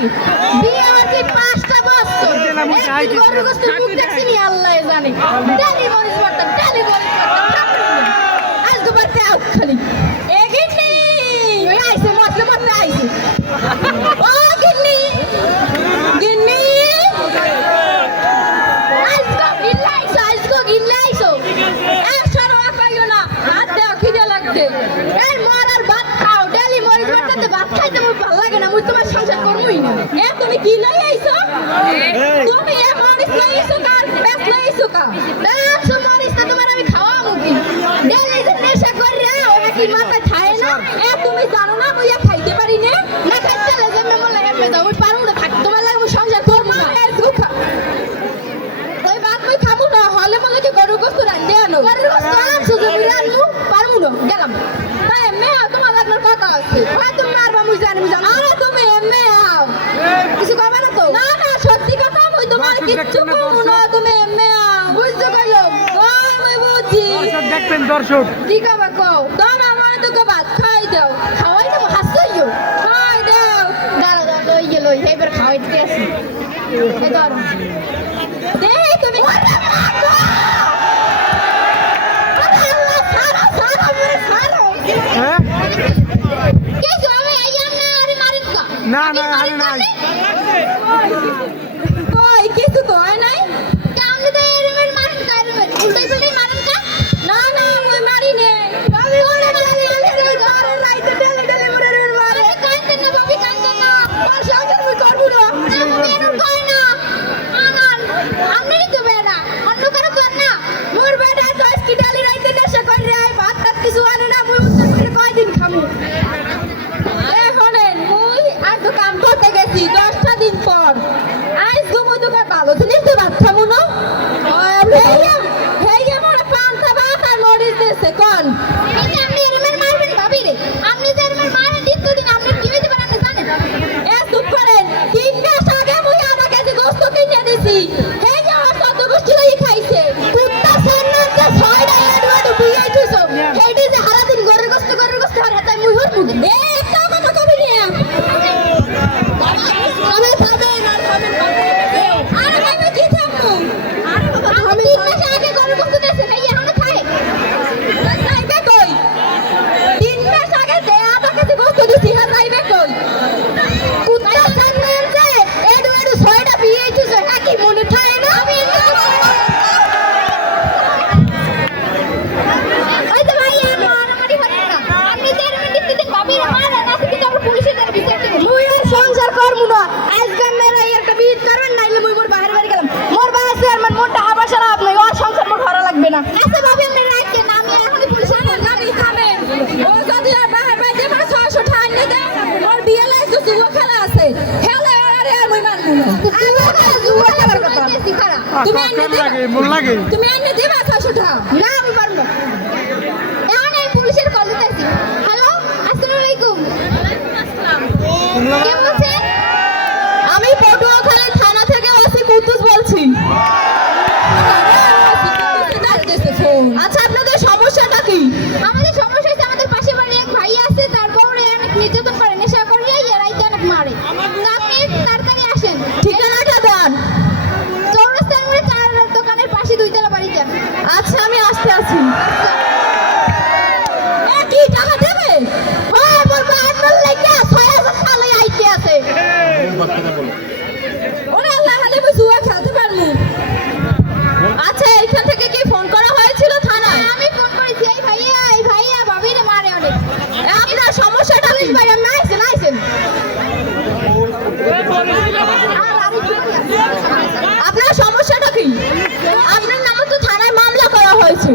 লাগে বিয়ে হচ্ছে 5টা বছর গরু গোস্ত মুখ দেখছি নি আল্লাহ জানে ডালি মরিচ করতাম আজ দুবার তেও খালি এগিনি ওই আইছে মতলে আইছে ও গিন্নি গিন্নি আজগো গিল্লাইছো একসার ওয়া পাইও না হাত দাও খিদে লাগছে এই মারার ভাত খাও ডালি মরিচ করতে ভাত খাইতে আমার ভালো লাগে না মুই তোমার সংসার করবই না এ তুমি কি লই আইছো তুমি এ মরিচ লই আইছো কার পেট লই আইছো কা দেখছো মরিচ তো তোমার আমি খাওয়াবো কি ডালি যে নেশা কইরা ওটা কি মাথা খায় না এ তুমি জানো না মুই খাইতে পারি না না খাইতে লাগে যেমন লাগে আমি দাও পারু না থাক তোমার লাগে মুই সংসার করব না এ দুঃখ ওই ভাত মুই খাবো না হলে বলে কি গরু গোস্ত রান্ধে আনো গরু গোস্ত আনছো তুমি রান্নু পারু না গেলাম তাই মে তোমার লাগনার কথা আছে হয় তুমি মারবা মুই জানি আরে তুমি এমএ আও কিছু কবে না তো না না সত্যি কথা মুই তোমার কিচ্ছু করব না তুমি এমএ আও বুঝতে পারলো ওই মুই বুঝি দর্শক দেখবেন দর্শক কি কবা কও দাও না আমার তো ভাত খাই দাও খাওয়াই দাও হাসইও খাই দাও দাও দাও লই গেলই এবার খাওয়াই দিতে আসি এ ধর দে তুমি হ্যাঁ কিছু আমি আইয়াম না আরে মারিন কা না না আরে নাই কই কিছু কয় নাই কামনে তো এরমের মারিন কা এরমের উল্টাই পাল্টাই মারিন কা না না মই মারি নে আমি ওরে বলে আরে ঘরে রাইতে ডেলে মরে মারে কাইতে না বাবি কাইতে না আর সঙ্গে মই করব না আমি এরম কই না আনাল আমনি তো বেড়া অন্য কারো কর না মোর বেড়া তো আজকে ডালি রাইতে নেশা কই রে ভাত টাত কিছু আনে না মই কয়দিন খামু এখনেন মুই আর তো কাম করতে গেছি 10টা দিন পর আইস ঘুমো তো ভালো ছিলিস তো ভাত খামু না হেইয়া মোর পান্তা ভাত আর মরিচ দিছে কোন আপনি এরমের মারবেন ভাবি রে আপনি যে এরমের মারেন দিন আপনি কি হইতে পারেন জানেন এ চুপ করেন 3 মাস আগে মুই আধা কেজি গোস্ত কিনে দিছি হেইয়া আর কত গোস্ত লই খাইছে কুত্তা সান্না যে 6টা এডওয়ার্ড বিয়ে হইছো হেডি যে সারা দিন গরুর গোস্ত আর হাতে মুই হরমু এ একটা কথা কবি রে আমি খাবেন আরে আমি কি থামু আরে বাবা আমি 3 মাস আগে গরুর গোস্ত দিছে ভাই এখন খায় যাইবে কই 3 মাস আগে যে আধা কেজি গোস্ত দিছি হ্যাঁ যাইবে কই কুত্তা সান্নার যে এডওয়ার্ড 6টা বিয়ে হইছো হ্যাঁ কি মনে থাকে না আমি সংসার করবো না আজকাল মেয়েরা একটা বিয়ে করবেন নাইলে মুই মোর বাইরে বাড়ি গেলাম মোর বাইরে আছে আমার মনটা হাবা সারা আপনি ওর সংসার মোর ভালো লাগবে না আচ্ছা ভাবি আপনি রাখেন আমি এখন পুলিশ আমি খাবেন ও যদি আর বাইরে বাইরে আমার 600 টাকা নিয়ে দেন ওর বিয়ে লাগছে জুয়া খেলা আছে খেলা আরে আর মুই মানবো না আমি জুয়া খেলার কথা তুমি আইনে দিবা মন লাগে তুমি আইনে দিবা 600 টাকা না আমি পারবো না এখন এই পুলিশের কল দিতেছি হ্যালো আসসালামু আলাইকুম কে বলছেন আমি পটুয়াখালী থানা থেকে ওসি কুদ্দুস বলছি আচ্ছা আপনাদের সমস্যাটা কি আমাদের সমস্যা হচ্ছে আমাদের পাশে বাড়ি এক ভাই আছে তারপরে অনেক নির্যাতন করে নেশা করে রাইতে অনেক মারে আপনি তাড়াতাড়ি আসেন ঠিকানাটা দেন চৌরাস্তার মোড়ে চার দোকানের পাশে 2 তলা বাড়ি যান আচ্ছা আমি আসতে আছি কি টাকা দেবে হয় মোর বাবার লাগা 6000 টাকা লই আইতে আছে ওরে আল্লাহ হালে মুই জুয়া খেলতে পারমু আচ্ছা এইখান থেকে কি ফোন করা হয়েছিল থানায় আমি ফোন করেছি এই ভাইয়া ভাবিরে মারে অনেক আপনার সমস্যাটা কি ভাই নাইছেন আপনার সমস্যাটা কি আপনার নামে তো থানায় মামলা করা হয়েছে